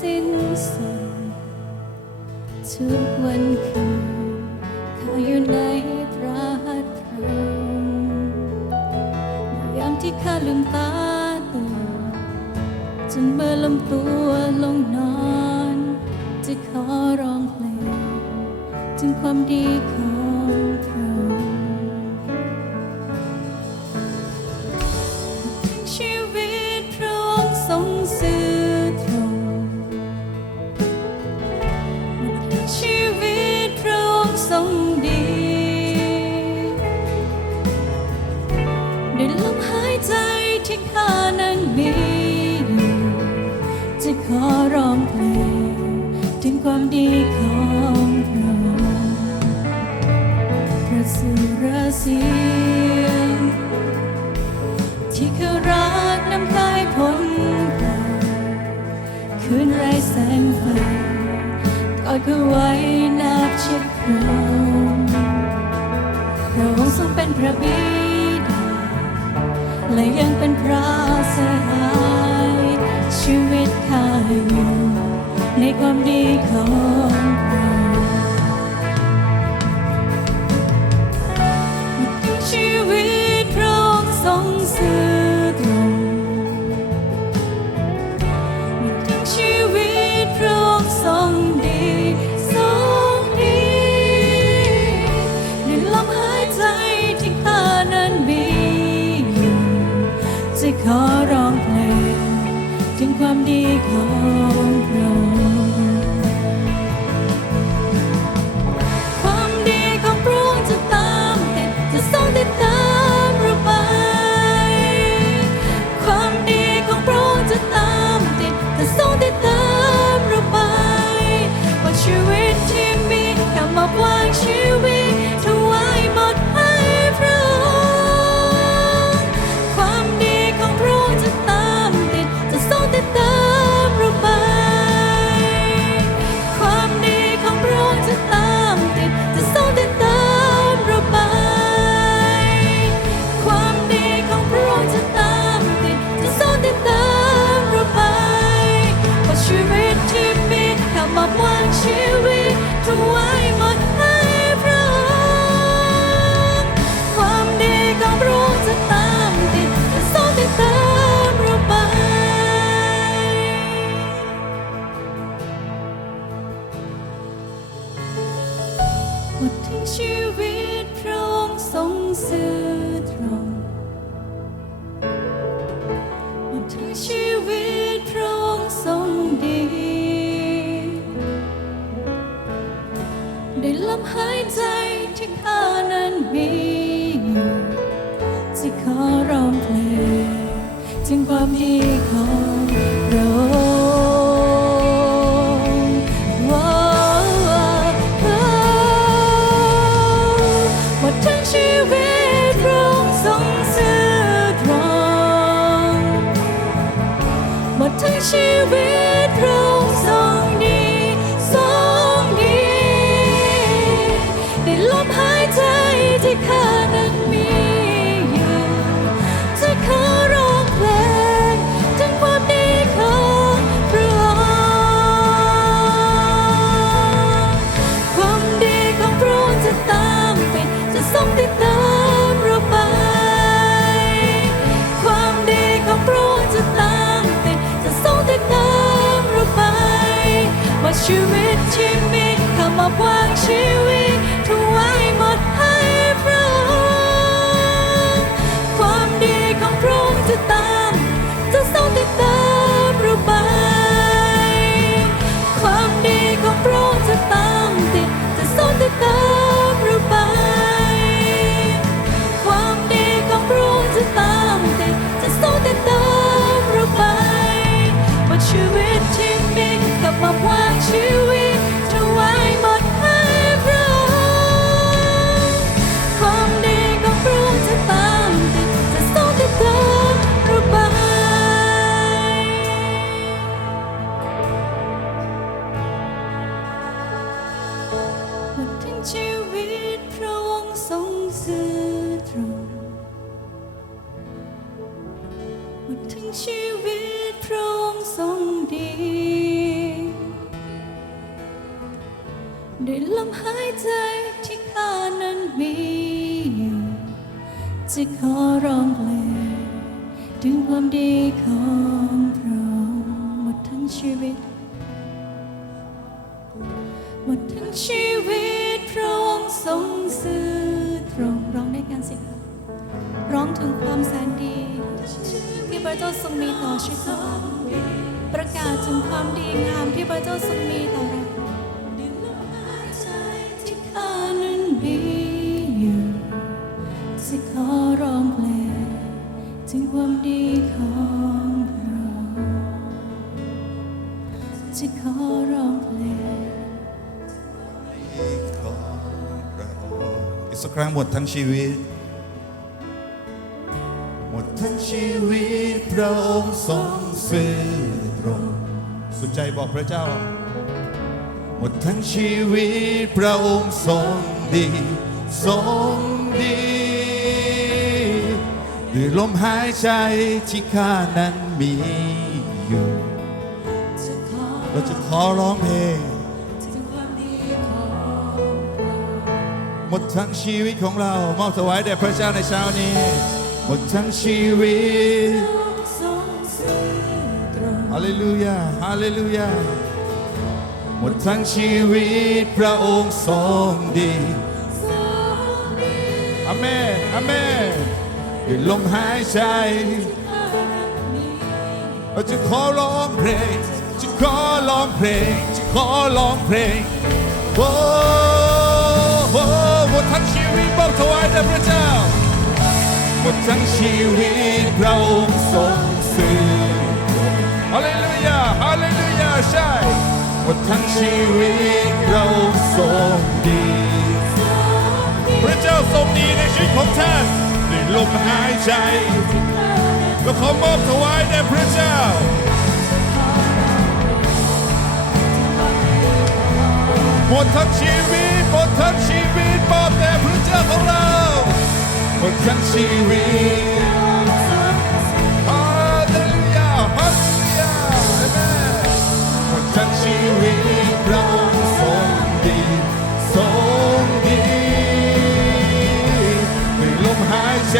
สิ้นสุดทุกวันคืนเขาอยู่ในตราตรึงยามที่ข้าลืมตาตื่นจนเมื่อลำตัวลงนอน จะขอร้องเพลงถึงความดีของเธอ สียง ที่เคยรักน้ำตายพ้นไปคืนไร้แสงไฟกอดเธอไว้นับชิดพระคพระองค์ทรงเป็นพระบิดาและยังเป็นพระสหายชีวิตข้าอยู่ในความดีของ มหายใจที่ข้านั้นมีที่ขอร้องเพลงถึงความดีของ you ด้วยลมหายใจที่ข้านั้นมีอยู่จะขอร้องเพลงถึงความดีของพระองค์หมดทั้งชีวิตหมดทั้งชีวิตพระองค์ทรงซื่อตรงร้องได้กันสิคะร้องถึงความแสนดี ที่พระเจ้าทรงมีต่อชีวิตเราประกาศถึงความดีงามที่พระเจ้าทรงมีต่อ จะขอร้องเพลงอีกสักครั้งหมดทั้งชีวิต หมดทั้งชีวิตพระองค์ทรงซื่อตรง สุดใจบอกพระเจ้า หมดทั้งชีวิตพระองค์ทรงดีทรงดีด้วยลมหายใจที่ข้านั้นมีอยู่ เราจะขอร้องเพลงถึงความดีของเราหมดทั้งชีวิตของเรามอบถวายแด่พระเจ้าในเช้านี้ หมดทั้งชีวิตทรงซื่อตรงฮาเลลูยาฮาเลลูยาหมดทั้งชีวิตพระองค์ทรงดีทรงดีอาเมนอาเมนด้วยลมหายใจข้านั้นมีเราจะขอร้องเพลง จะขอร้องเพลง จะขอร้องเพลงโอ้โหหมดทั้งชีวิตมอบถวายแด่พระเจ้าหมดทั้งชีวิตเราทรงสื่อฮาเลลูยาฮาเลลูยาใช่หมดทั้งชีวิตเราทรงดี พระเจ้าทรงดีในชีวิตของท่านด้วยลมหายใจก็ขอมอบถวายแด่พระเจ้า หมดทั้งชีวิตหมดทั้งชีวิตมอบแด่พระเจ้าของเราหมดทั้งชีวิตฮาเลลูยาฮาเลลูยาอเมนหมดทั้งชีวิตเราทรงดีทรงดีด้วยลมหายใจ